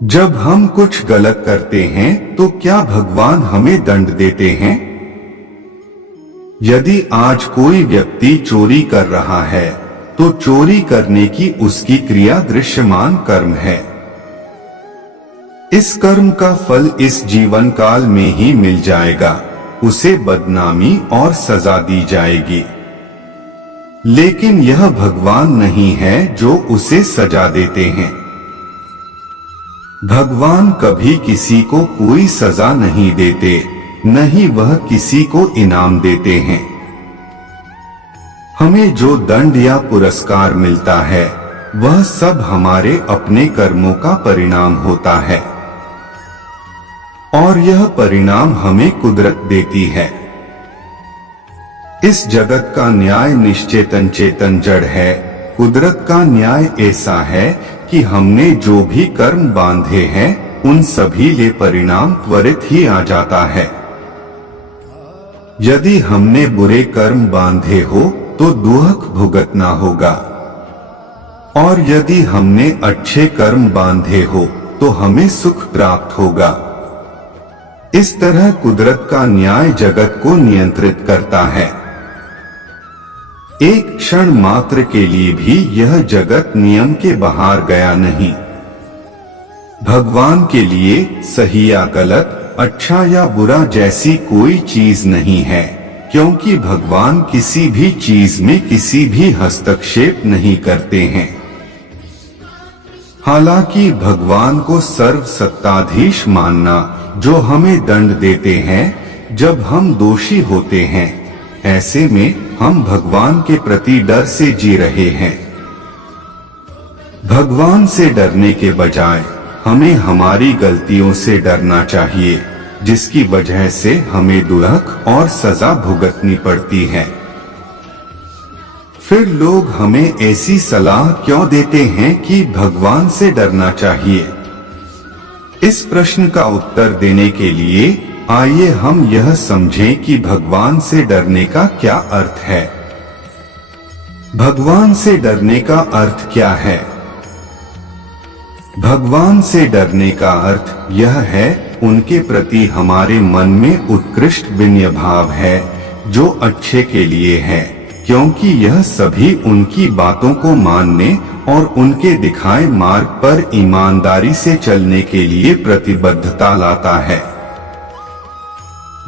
जब हम कुछ गलत करते हैं तो क्या भगवान हमें दंड देते हैं? यदि आज कोई व्यक्ति चोरी कर रहा है तो चोरी करने की उसकी क्रिया दृश्यमान कर्म है। इस कर्म का फल इस जीवन काल में ही मिल जाएगा, उसे बदनामी और सजा दी जाएगी। लेकिन यह भगवान नहीं है जो उसे सजा देते हैं। भगवान कभी किसी को कोई सजा नहीं देते, न ही वह किसी को इनाम देते हैं। हमें जो दंड या पुरस्कार मिलता है वह सब हमारे अपने कर्मों का परिणाम होता है, और यह परिणाम हमें कुदरत देती है। इस जगत का न्याय निश्चेतन चेतन जड़ है। कुदरत का न्याय ऐसा है कि हमने जो भी कर्म बांधे हैं उन सभी ले परिणाम त्वरित ही आ जाता है। यदि हमने बुरे कर्म बांधे हो तो दुख भुगतना होगा, और यदि हमने अच्छे कर्म बांधे हो तो हमें सुख प्राप्त होगा। इस तरह कुदरत का न्याय जगत को नियंत्रित करता है। एक क्षण मात्र के लिए भी यह जगत नियम के बाहर गया नहीं। भगवान के लिए सही या गलत, अच्छा या बुरा जैसी कोई चीज नहीं है, क्योंकि भगवान किसी भी चीज में किसी भी हस्तक्षेप नहीं करते हैं। हालांकि भगवान को सर्व सत्ताधीश मानना, जो हमें दंड देते हैं जब हम दोषी होते हैं, ऐसे में हम भगवान के प्रति डर से जी रहे हैं। भगवान से डरने के बजाय हमें हमारी गलतियों से डरना चाहिए, जिसकी वजह से हमें दुख और सजा भुगतनी पड़ती है। फिर लोग हमें ऐसी सलाह क्यों देते हैं कि भगवान से डरना चाहिए? इस प्रश्न का उत्तर देने के लिए आइए हम यह समझें कि भगवान से डरने का क्या अर्थ है। भगवान से डरने का अर्थ क्या है? भगवान से डरने का अर्थ यह है, उनके प्रति हमारे मन में उत्कृष्ट विनय भाव है, जो अच्छे के लिए है, क्योंकि यह सभी उनकी बातों को मानने और उनके दिखाए मार्ग पर ईमानदारी से चलने के लिए प्रतिबद्धता लाता है।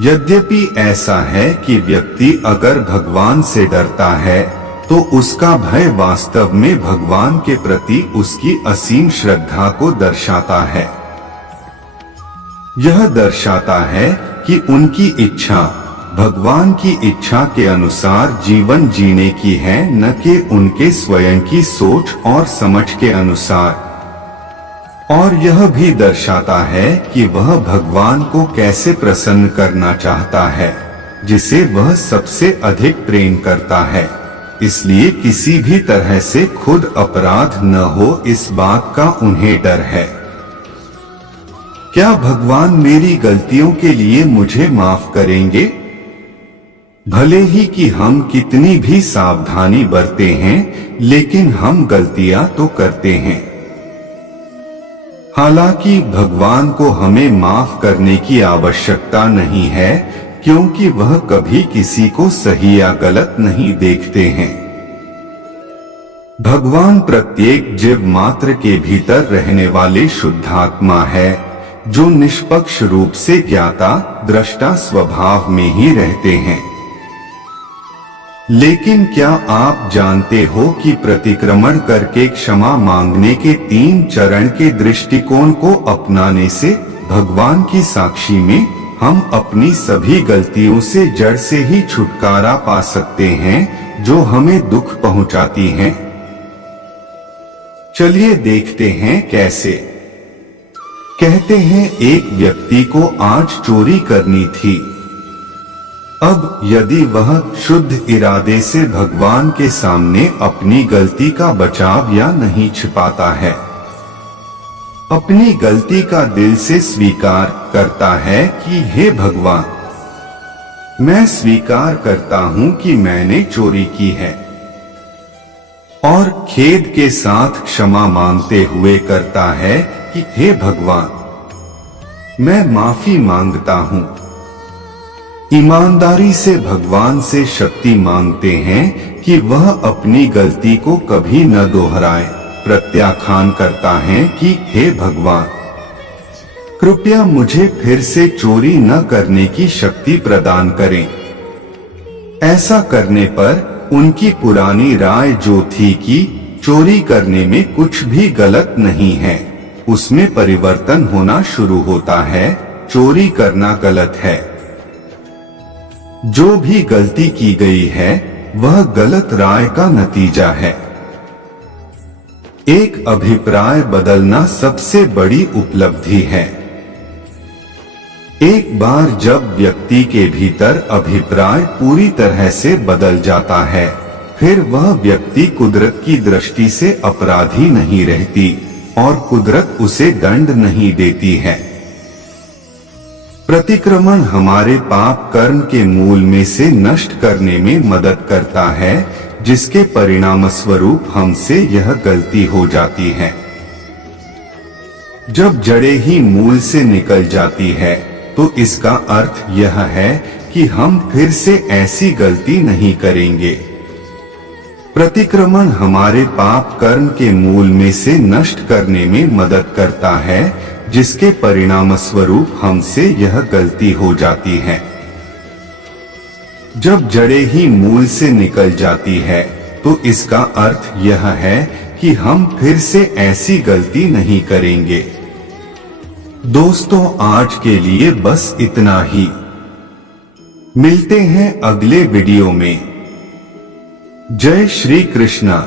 यद्यपि ऐसा है कि व्यक्ति अगर भगवान से डरता है तो उसका भय वास्तव में भगवान के प्रति उसकी असीम श्रद्धा को दर्शाता है। यह दर्शाता है कि उनकी इच्छा भगवान की इच्छा के अनुसार जीवन जीने की है, न कि उनके स्वयं की सोच और समझ के अनुसार। और यह भी दर्शाता है कि वह भगवान को कैसे प्रसन्न करना चाहता है, जिसे वह सबसे अधिक प्रेम करता है। इसलिए किसी भी तरह से खुद अपराध न हो, इस बात का उन्हें डर है। क्या भगवान मेरी गलतियों के लिए मुझे माफ करेंगे? भले ही कि हम कितनी भी सावधानी बरते हैं, लेकिन हम गलतियां तो करते हैं। हालांकि भगवान को हमें माफ करने की आवश्यकता नहीं है, क्योंकि वह कभी किसी को सही या गलत नहीं देखते हैं। भगवान प्रत्येक जीव मात्र के भीतर रहने वाले शुद्धात्मा है, जो निष्पक्ष रूप से ज्ञाता दृष्टा स्वभाव में ही रहते हैं। लेकिन क्या आप जानते हो कि प्रतिक्रमण करके क्षमा मांगने के 3 चरण के दृष्टिकोण को अपनाने से भगवान की साक्षी में हम अपनी सभी गलतियों से जड़ से ही छुटकारा पा सकते हैं, जो हमें दुख पहुंचाती हैं। चलिए देखते हैं कैसे। कहते हैं एक व्यक्ति को आज चोरी करनी थी। अब यदि वह शुद्ध इरादे से भगवान के सामने अपनी गलती का बचाव या नहीं छिपाता है, अपनी गलती का दिल से स्वीकार करता है कि हे भगवान, मैं स्वीकार करता हूं कि मैंने चोरी की है, और खेद के साथ क्षमा मांगते हुए करता है कि हे भगवान, मैं माफी मांगता हूँ। ईमानदारी से भगवान से शक्ति मांगते हैं कि वह अपनी गलती को कभी न दोहराए। प्रत्याख्यान करता है कि हे भगवान, कृपया मुझे फिर से चोरी न करने की शक्ति प्रदान करें। ऐसा करने पर उनकी पुरानी राय जो थी कि चोरी करने में कुछ भी गलत नहीं है, उसमें परिवर्तन होना शुरू होता है। चोरी करना गलत है। जो भी गलती की गई है वह गलत राय का नतीजा है। एक अभिप्राय बदलना सबसे बड़ी उपलब्धि है। एक बार जब व्यक्ति के भीतर अभिप्राय पूरी तरह से बदल जाता है, फिर वह व्यक्ति कुदरत की दृष्टि से अपराधी नहीं रहती और कुदरत उसे दंड नहीं देती है। प्रतिक्रमण हमारे पाप कर्म के मूल में से नष्ट करने में मदद करता है, जिसके परिणाम स्वरूप हमसे यह गलती हो जाती है। जब जड़ें ही मूल से निकल जाती है तो इसका अर्थ यह है कि हम फिर से ऐसी गलती नहीं करेंगे। प्रतिक्रमण हमारे पाप कर्म के मूल में से नष्ट करने में मदद करता है, जिसके परिणाम स्वरूप हमसे यह गलती हो जाती है। जब जड़ें ही मूल से निकल जाती है तो इसका अर्थ यह है कि हम फिर से ऐसी गलती नहीं करेंगे। दोस्तों, आज के लिए बस इतना ही। मिलते हैं अगले वीडियो में। जय श्री कृष्णा।